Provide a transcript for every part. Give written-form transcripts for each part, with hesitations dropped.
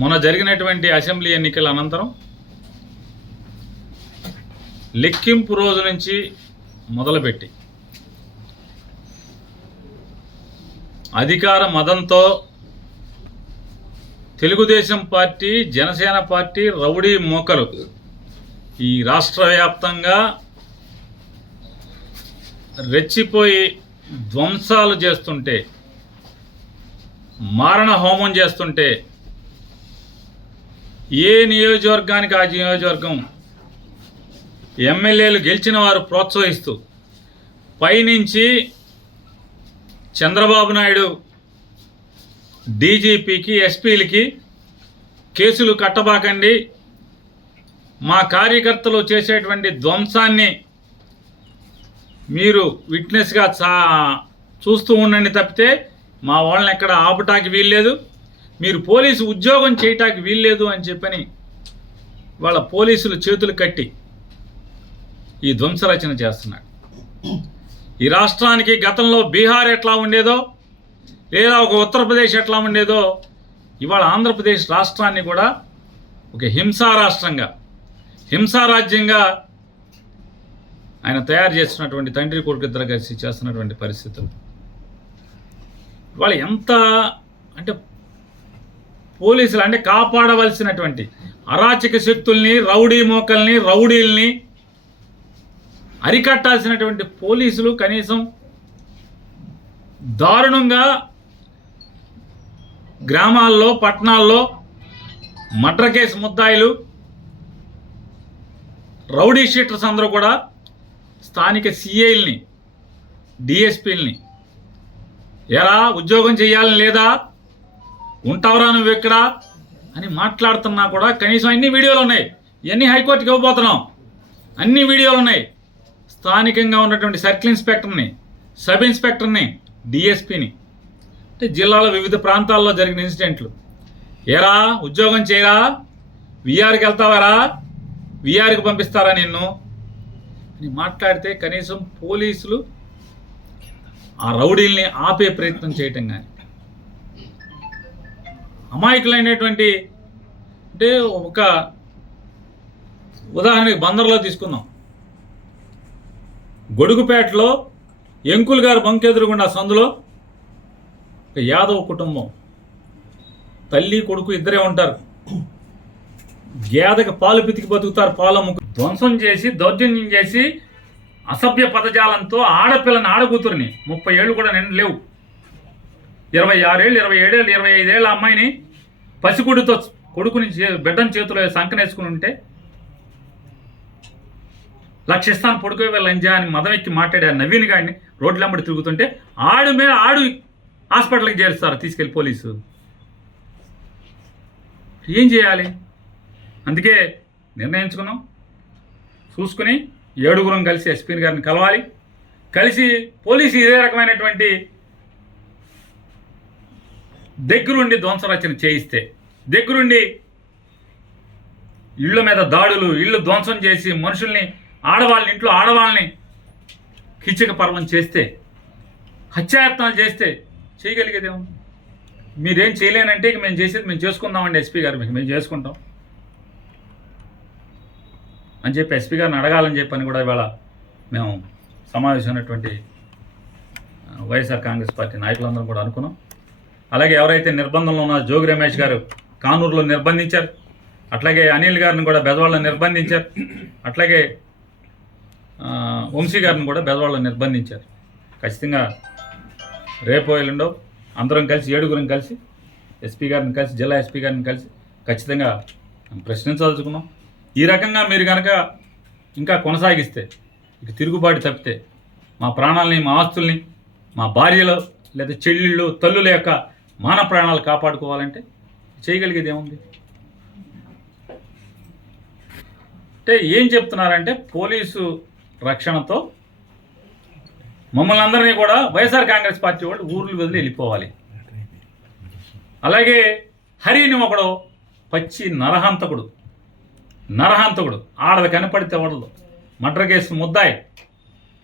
మొన్న జరిగినటువంటి అసెంబ్లీ ఎన్నికల అనంతరం లెక్కింపు రోజు నుంచి మొదలుపెట్టి అధికార మదంతో Telugu Desam party, Janasena party rowdy మోకలు ఈ రాష్ట్ర వ్యాప్తంగా రెచ్చిపోయి ధ్వంసాలు చేస్తుంటే, మారణ హోమం చేస్తుంటే ఏ నియోజకవర్గానికి ఆ నియోజకవర్గం ఎమ్మెల్యేలు గెలిచిన వారు ప్రోత్సహిస్తూ పైనుంచి చంద్రబాబు నాయుడు డీజీపీకి, ఎస్పీలకి కేసులు కట్టబాకండి, మా కార్యకర్తలు చేసేటువంటి ధ్వంసాన్ని మీరు విట్నెస్గా చూస్తూ ఉండండి తప్పితే మా వాళ్ళని ఎక్కడ ఆపటానికి వీల్లేదు, మీరు పోలీసు ఉద్యోగం చేయటానికి వీల్లేదు అని చెప్పని వాళ్ళ పోలీసులు చేతులు కట్టి ఈ ధ్వంసరచన చేస్తున్నాడు. ఈ రాష్ట్రానికి గతంలో బీహార్ ఎట్లా ఉండేదో, లేదా ఒక ఉత్తరప్రదేశ్ ఎట్లా ఉండేదో, ఇవాళ ఆంధ్రప్రదేశ్ రాష్ట్రాన్ని కూడా ఒక హింసా రాష్ట్రంగా, హింసారాజ్యంగా ఆయన తయారు చేస్తున్నటువంటి తండ్రి కొడుకు ఇద్దరు కలిసి చేస్తున్నటువంటి పరిస్థితులు ఇవాళ ఎంత అంటే పోలీసులు అంటే కాపాడవలసినటువంటి అరాచక శక్తుల్ని, రౌడీ మోకల్ని, రౌడీల్ని అరికట్టాల్సినటువంటి పోలీసులు కనీసం దారుణంగా గ్రామాల్లో, పట్టణాల్లో మర్డర్ కేసు ముద్దాయిలు, రౌడీ షీటర్స్ అందరూ కూడా స్థానిక సిఐల్ని, డిఎస్పీలని ఎరా ఉద్యోగం చేయాలని లేదా, ఉంటావరా నువ్వు ఎక్కడ అని మాట్లాడుతున్నా కూడా కనీసం అన్ని వీడియోలు ఉన్నాయి. ఇవన్నీ హైకోర్టుకి ఇవ్వబోతున్నాం, అన్ని వీడియోలు ఉన్నాయి. స్థానికంగా ఉన్నటువంటి సర్కిల్ ఇన్స్పెక్టర్ని, సబ్ ఇన్స్పెక్టర్ని, డిఎస్పీని, అంటే జిల్లాలో వివిధ ప్రాంతాల్లో జరిగిన ఇన్సిడెంట్లు, ఏరా ఉద్యోగం చేయరా, విఆర్కి వెళ్తావారా, విఆర్కి పంపిస్తారా నిన్ను అని మాట్లాడితే కనీసం పోలీసులు ఆ రౌడీల్ని ఆపే ప్రయత్నం చేయటం కానీ, అమాయకులైనటువంటి అంటే ఒక ఉదాహరణకి బందర్లో తీసుకుందాం. గొడుగుపేటలో ఎంకుల్ గారు బంకెదురుగుండా సందులో ఒక యాదవ్ కుటుంబం, తల్లి కొడుకు ఇద్దరే ఉంటారు. గేదకి పాలు పితికి బతుకుతారు, పాలు అమ్ముకు ధ్వంసం చేసి, దౌర్జన్యం చేసి, అసభ్య పదజాలంతో ఆడపిల్లని, ఆడకూతురిని 30 ఏళ్ళు కూడా నిండు లేవు, 26 ఏళ్ళు, 27 ఏళ్ళు, 25 ఏళ్ళ అమ్మాయిని పసిగుడితో కొడుకుని బిడ్డని చేతిలో సంకనేసుకుని ఉంటే లక్షిస్తాను పొడుకోవే లంజా అని మదం ఎక్కి మాట్లాడారు నవీన్ గారిని రోడ్లెంబడి తిరుగుతుంటే ఆడు హాస్పిటల్కి చేరుస్తారు తీసుకెళ్ళి పోలీసు. ఏం చేయాలి? అందుకే నిర్ణయించుకున్నాం, చూసుకుని 7గురం కలిసి ఎస్పీ గారిని కలవాలి, కలిసి పోలీసు ఇదే రకమైనటువంటి దగ్గరుండి ధ్వంసరచన చేయిస్తే, దగ్గరుండి ఇళ్ళ మీద దాడులు, ఇళ్ళు ధ్వంసం చేసి మనుషుల్ని, ఆడవాళ్ళని, ఇంట్లో ఆడవాళ్ళని కిచక పర్వం చేస్తే, హత్యాయత్నాలు చేస్తే చేయగలిగేదేమో. మీరేం చేయలేనంటే ఇక మేము చేసేది మేము చేసుకుందామండి ఎస్పీ గారు, మేము చేసుకుంటాం అని చెప్పి ఎస్పీ గారిని అడగాలని చెప్పని కూడా ఇవాళ మేము సమావేశమైనటువంటి వైఎస్ఆర్ కాంగ్రెస్ పార్టీ నాయకులందరం కూడా అనుకున్నాం. అలాగే ఎవరైతే నిర్బంధంలో ఉన్నారో జోగి రమేష్ గారు కానూరులో నిర్బంధించారు, అట్లాగే అనిల్ గారిని కూడా బెజవాడలో నిర్బంధించారు, అట్లాగే వంశీ గారిని కూడా బెజవాడలో నిర్బంధించారు. ఖచ్చితంగా రేపో ఎల్లుండో అందరం కలిసి 7గురం కలిసి ఎస్పీ గారిని కలిసి, జిల్లా ఎస్పీ గారిని కలిసి ఖచ్చితంగా ప్రశ్నించదలుచుకున్నాం. ఈ రకంగా మీరు కనుక ఇంకా కొనసాగిస్తే, ఇక తిరుగుబాటు తప్పితే మా ప్రాణాలని, మా ఆస్తుల్ని, మా భార్యలు లేదా చెల్లెళ్ళు, తల్లుల యొక్క మాన ప్రాణాలు కాపాడుకోవాలంటే చేయగలిగేది ఏముంది? అంటే ఏం చెప్తున్నారంటే పోలీసు రక్షణతో మమ్మల్ని అందరినీ కూడా వైఎస్ఆర్ కాంగ్రెస్ పార్టీ వాళ్ళు ఊర్లు వదిలి వెళ్ళిపోవాలి. అలాగే హరిని ఒకడు పచ్చి నరహంతకుడు, ఆడది కనపడితే వడదు, మర్డర్ కేసు ముద్దాయి,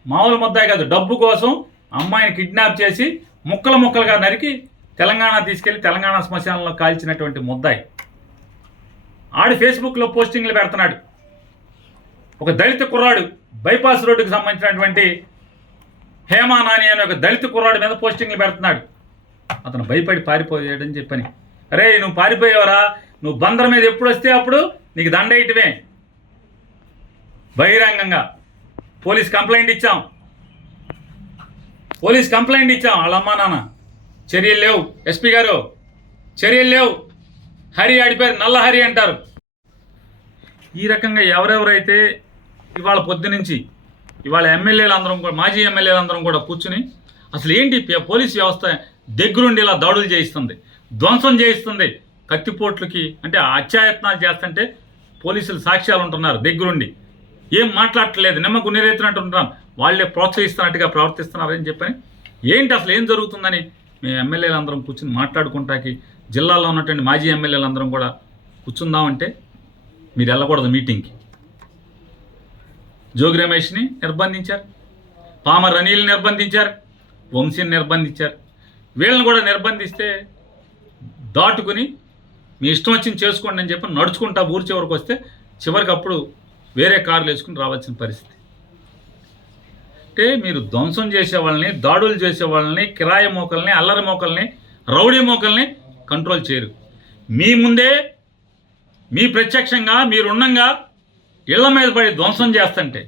మామూలు ముద్దాయి కాదు, డబ్బు కోసం అమ్మాయిని కిడ్నాప్ చేసి ముక్కలుగా నరికి తెలంగాణ తీసుకెళ్లి తెలంగాణ శ్మశానంలో కాల్చినటువంటి ముద్దాయి. ఆడి ఫేస్బుక్లో పోస్టింగ్లు పెడుతున్నాడు. ఒక దళిత కుర్రాడు బైపాస్ రోడ్డుకి సంబంధించినటువంటి హేమా నాని అనే ఒక దళిత కుర్రాడు మీద పోస్టింగ్లు పెడుతున్నాడు. అతను భయపడి పారిపోయాడని చెప్పని, అరే నువ్వు పారిపోయావరా, నువ్వు బందర్ మీద ఎప్పుడు వస్తే అప్పుడు నీకు దండేయటమే. బహిరంగంగా పోలీస్ కంప్లైంట్ ఇచ్చాం వాళ్ళ అమ్మా నాన్న. చర్యలు లేవు. ఎస్పీ గారు చర్యలు లేవు. హరి ఆడిపోయారు, నల్ల హరి అంటారు. ఈ రకంగా ఎవరెవరైతే ఇవాళ పొద్దు నుంచి ఇవాళ ఎమ్మెల్యేలందరం కూడా, మాజీ ఎమ్మెల్యేలందరం కూడా కూర్చుని అసలు ఏంటి పోలీస్ వ్యవస్థ దగ్గరుండి ఇలా దాడులు చేయిస్తుంది, ధ్వంసం చేయిస్తుంది, కత్తిపోట్లకి అంటే అత్యాయత్నాలు చేస్తుంటే పోలీసులు సాక్ష్యాలు ఉంటున్నారు దగ్గరుండి, ఏం మాట్లాడట్లేదు, నిమ్మకు నీరెత్తినట్టు ఉంటున్నాం, వాళ్ళే ప్రోత్సహిస్తున్నట్టుగా ప్రవర్తిస్తున్నారని చెప్పని ఏంటి అసలు ఏం జరుగుతుందని మేము ఎమ్మెల్యేలందరం కూర్చుని మాట్లాడుకుంటాకి జిల్లాలో ఉన్నటువంటి మాజీ ఎమ్మెల్యేలందరం కూడా కూర్చుందామంటే మీరు వెళ్ళకూడదు మీటింగ్కి. జోగి రమేష్ని నిర్బంధించారు, పామర్ అనిల్ని నిర్బంధించారు, వంశీని నిర్బంధించారు. వీళ్ళని కూడా నిర్బంధిస్తే దాటుకుని మీ ఇష్టం వచ్చింది చేసుకోండి అని చెప్పి నడుచుకుంటా ఊరి చివరికి వస్తే చివరికి అప్పుడు వేరే కార్లు వేసుకుని రావాల్సిన పరిస్థితి. అంటే మీరు ధ్వంసం చేసే వాళ్ళని, దాడులు చేసే వాళ్ళని, కిరాయి మోకల్ని, అల్లరి మోకల్ని, రౌడీ మోకల్ని కంట్రోల్ చేయరు. మీ ముందే మీ ప్రత్యక్షంగా మీరున్నంగా ఇళ్ల మీద పడి ధ్వంసం చేస్తుంటే,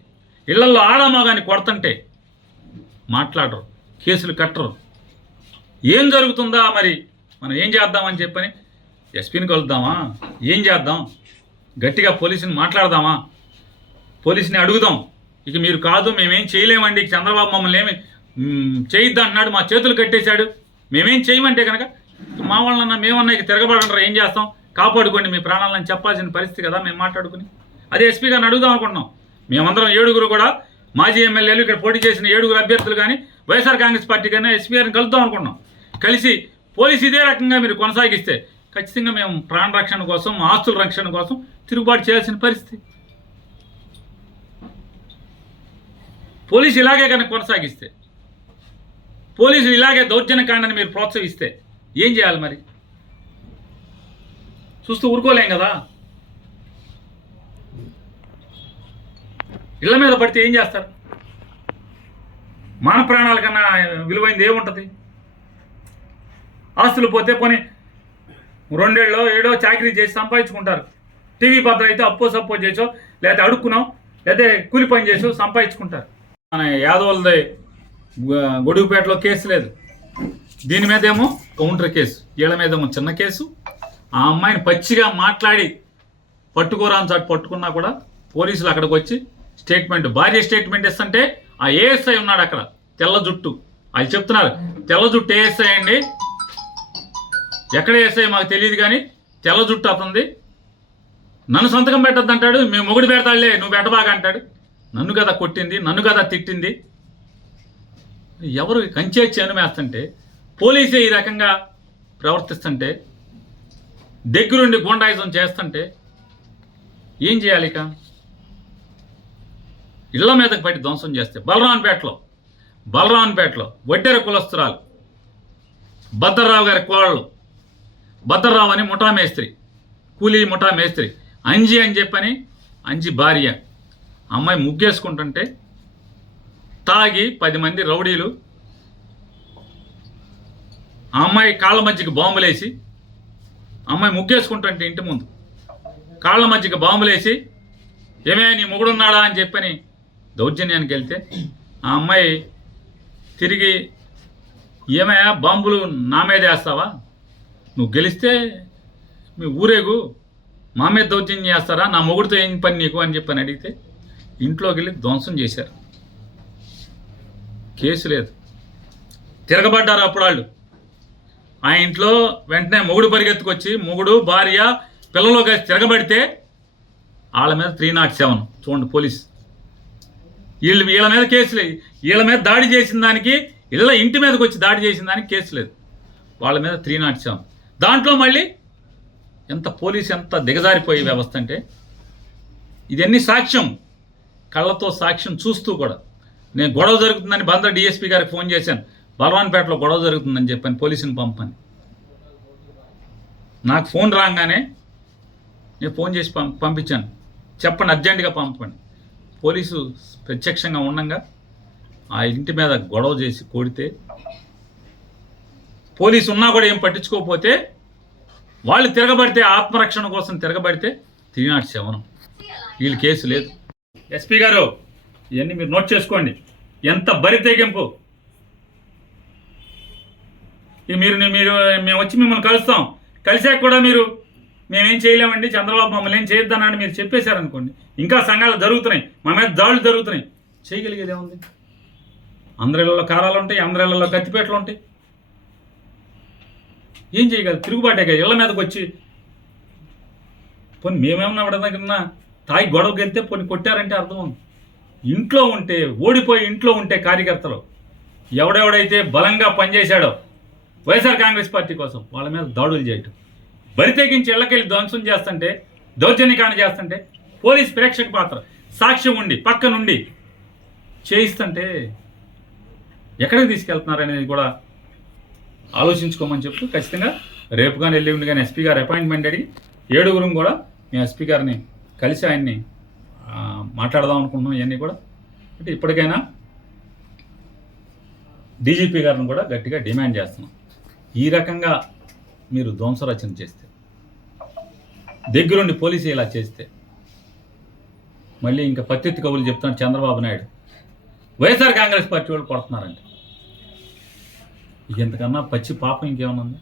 ఇళ్లలో ఆడమోగాన్ని కొడుతుంటే మాట్లాడరు, కేసులు కట్టరు. ఏం జరుగుతుందా మరి మనం ఏం చేద్దామని చెప్పని ఎస్పీని కలుద్దామా, ఏం చేద్దాం, గట్టిగా పోలీసుని మాట్లాడదామా, పోలీసుని అడుగుదాం, ఇక మీరు కాదు మేమేం చేయలేమండి, చంద్రబాబు మమ్మల్ని ఏమి చేయొద్దు అంటున్నాడు, మా చేతులు కట్టేశాడు, మేమేం చేయమంటే కనుక మా వాళ్ళన్నా మేమన్నా ఇక తిరగబడంటారా, ఏం చేస్తాం, కాపాడుకోండి మీ ప్రాణాలను చెప్పాల్సిన పరిస్థితి కదా మేము మాట్లాడుకుని. అదే ఎస్పీ గారిని అడుగుదాం అనుకుంటున్నాం. మేమందరం 7 కూడా మాజీ ఎమ్మెల్యేలు, ఇక్కడ పోటీ చేసిన 7 అభ్యర్థులు కానీ వైఎస్ఆర్ కాంగ్రెస్ పార్టీ కానీ ఎస్పీ గారిని కలుద్దాం అనుకున్నాం. కలిసి పోలీసు ఇదే రకంగా మీరు కొనసాగిస్తే ఖచ్చితంగా మేము ప్రాణ రక్షణ కోసం, ఆస్తుల రక్షణ కోసం తిరుగుబాటు చేయాల్సిన పరిస్థితి. పోలీసు ఇలాగే కనుక కొనసాగిస్తే, పోలీసులు ఇలాగే దౌర్జన్యకాండని మీరు ప్రోత్సహిస్తే ఏం చేయాలి మరి? చూస్తూ ఊరుకోలేం కదా. ఇళ్ల మీద పడితే ఏం చేస్తారు? మాన ప్రాణాల కన్నా విలువైంది ఏముంటుంది? ఆస్తులు పోతే పోనీ 2 ఏళ్ళో 7 చాకరీ చేసి సంపాదించుకుంటారు. టీవీ పాత్ర అయితే అప్పో సప్పో చేసో, లేకపోతే అడుక్కున్నాం, లేకపోతే కూలి పని చేసో సంపాదించుకుంటారు. మన యాదవులది గొడుగుపేటలో కేసు లేదు, దీని మీద ఏమో కౌంటర్ కేసు, వీళ్ళ మీద ఏమో చిన్న కేసు. ఆ అమ్మాయిని పచ్చిగా మాట్లాడి పట్టుకోరాని చాటు పట్టుకున్నా కూడా పోలీసులు అక్కడికి వచ్చి స్టేట్మెంట్, భార్య స్టేట్మెంట్ ఇస్తుంటే ఆ ఏఎస్ఐ ఉన్నాడు అక్కడ, తెల్ల జుట్టు, అది చెప్తున్నారు తెల్ల జుట్టు ఏఎస్ఐ అండి, ఎక్కడ ఏఎస్ఐ మాకు తెలియదు కానీ తెల్ల జుట్టు అతనిది, నన్ను సంతకం పెట్టద్దు అంటాడు, మేము మొగుడు పెడతాడులే నువ్వు పెట్టబాగా అంటాడు. నన్ను కదా కొట్టింది, నన్ను కదా తిట్టింది. ఎవరు కంచే చేనుమేస్తుంటే పోలీసే ఈ రకంగా ప్రవర్తిస్తుంటే, దగ్గరుండి గూండాయిజం చేస్తుంటే ఏం చేయాలి? ఇక ఇళ్ల మీదకి పట్టి ధ్వంసం చేస్తే బలరాన్పేటలో వడ్డెర కులస్తురాలు భద్రరావు గారి కోడలు, భద్రరావు అని ముఠా మేస్త్రి, కూలీ ముఠా మేస్త్రి, అంజి అని చెప్పని, అంజి భార్య, అమ్మాయి ముగ్గేసుకుంటుంటే తాగి 10 మంది రౌడీలు ఆ అమ్మాయి కాళ్ళ మధ్యకి బాంబులేసి, అమ్మాయి ముగ్గేసుకుంటుంటే ఇంటి ముందు కాళ్ళ మధ్యకి బాంబులేసి ఏమే నీ మొగుడున్నాడా అని చెప్పని దౌర్జన్యానికి వెళ్తే ఆ అమ్మాయి తిరిగి ఏమయ్యా బాంబులు నా మీద వేస్తావా, నువ్వు గెలిస్తే మీ ఊరేగు, మా మీద దౌర్జన్యం చేస్తారా, నా మొగుడితో ఏం పని నీకు అని చెప్పని అడిగితే ఇంట్లోకి వెళ్ళి ధ్వంసం చేశారు. కేసు లేదు, తిరగబడ్డారు అప్పుడు వాళ్ళు. ఆ ఇంట్లో వెంటనే మొగుడు పరిగెత్తుకొచ్చి, మొగుడు భార్య పిల్లలు కలిసి తిరగబడితే వాళ్ళ మీద 307 చూడండి పోలీస్, వీళ్ళ మీద కేసు లేదు. వీళ్ళ మీద దాడి చేసిన దానికి, ఇంటి మీదకి వచ్చి దాడి చేసిన దానికి కేసు లేదు, వాళ్ళ మీద 307. దాంట్లో మళ్ళీ పోలీసు ఎంత దిగజారిపోయే వ్యవస్థ అంటే, ఇదన్నీ సాక్ష్యం, కళ్ళతో సాక్ష్యం చూస్తూ కూడా. నేను గొడవ జరుగుతుందని బందర్ డిఎస్పీ గారికి ఫోన్ చేశాను, బలవాన్పేటలో గొడవ జరుగుతుందని చెప్పాను, పోలీసుని పంపని. నాకు ఫోన్ రాగానే నేను ఫోన్ చేసి పంపించాను, చెప్పండి అర్జెంటుగా పంపండి. పోలీసు ప్రత్యక్షంగా ఉండగా ఆ ఇంటి మీద గొడవ చేసి కొడితే, పోలీసు ఉన్నా కూడా ఏం పట్టించుకోకపోతే, వాళ్ళు తిరగబడితే, ఆత్మరక్షణ కోసం తిరగబడితే 307 వీళ్ళు కేసు లేదు. ఎస్పీ గారు ఇవన్నీ మీరు నోట్ చేసుకోండి. ఎంత బరి తెగింపు! మీరు మేము వచ్చి మిమ్మల్ని కలుస్తాం, కలిసాక కూడా మీరు మేమేం చేయలేమండి, చంద్రబాబు మమ్మల్ని ఏం చేయొద్దనని మీరు చెప్పేశారనుకోండి, ఇంకా సంఘాలు జరుగుతున్నాయి, మా మీద దాడులు జరుగుతున్నాయి, చేయగలిగేది ఏముంది? అందరిళ్ళలో కారాలు ఉంటాయి, అందరిళ్ళలో కత్తిపేటలు ఉంటాయి, ఏం చేయగలరు? తిరుగుబాటేగా ఇళ్ల మీదకి వచ్చి. పోనీ మేమేమన్నా ఎవడన్నా తాయి గొడవకి వెళ్తే పోనీ కొట్టారంటే అర్థం ఉంది. ఇంట్లో ఉంటే, ఓడిపోయి ఇంట్లో ఉంటే కార్యకర్తలు ఎవడెవడైతే బలంగా పనిచేశాడో వైఎస్ఆర్ కాంగ్రెస్ పార్టీ కోసం వాళ్ళ మీద దాడులు చేయటం, బరి తెగించి ఇళ్ళకెళ్ళి ధ్వంసం చేస్తుంటే, దౌర్జన్యకాండ చేస్తుంటే, పోలీస్ ప్రేక్షక పాత్ర సాక్ష్యం ఉండి పక్క నుండి చేయిస్తుంటే ఎక్కడికి తీసుకెళ్తున్నారనేది కూడా ఆలోచించుకోమని చెప్తూ, ఖచ్చితంగా రేపు కానీ ఎల్లుండి కానీ ఎస్పీ గారు అపాయింట్మెంట్ అడిగి 7 కూడా మేము ఎస్పీ గారిని కలిసి ఆయన్ని మాట్లాడదాం అనుకుంటున్నాం. ఇవన్నీ కూడా అంటే ఇప్పటికైనా డీజీపీ గారిని కూడా గట్టిగా డిమాండ్ చేస్తున్నాం. ఈ రకంగా మీరు ధ్వంసరచన చేస్తే, దగ్గరుండి పోలీసు ఇలా చేస్తే, మళ్ళీ ఇంకా పత్తిత్తి కబుర్లు చెప్తాను చంద్రబాబు నాయుడు, వైఎస్ఆర్ కాంగ్రెస్ పార్టీ వాళ్ళు కొడుతున్నారంటే, ఇంతకన్నా పచ్చి పాపం ఇంకేమన్నా ఉంది?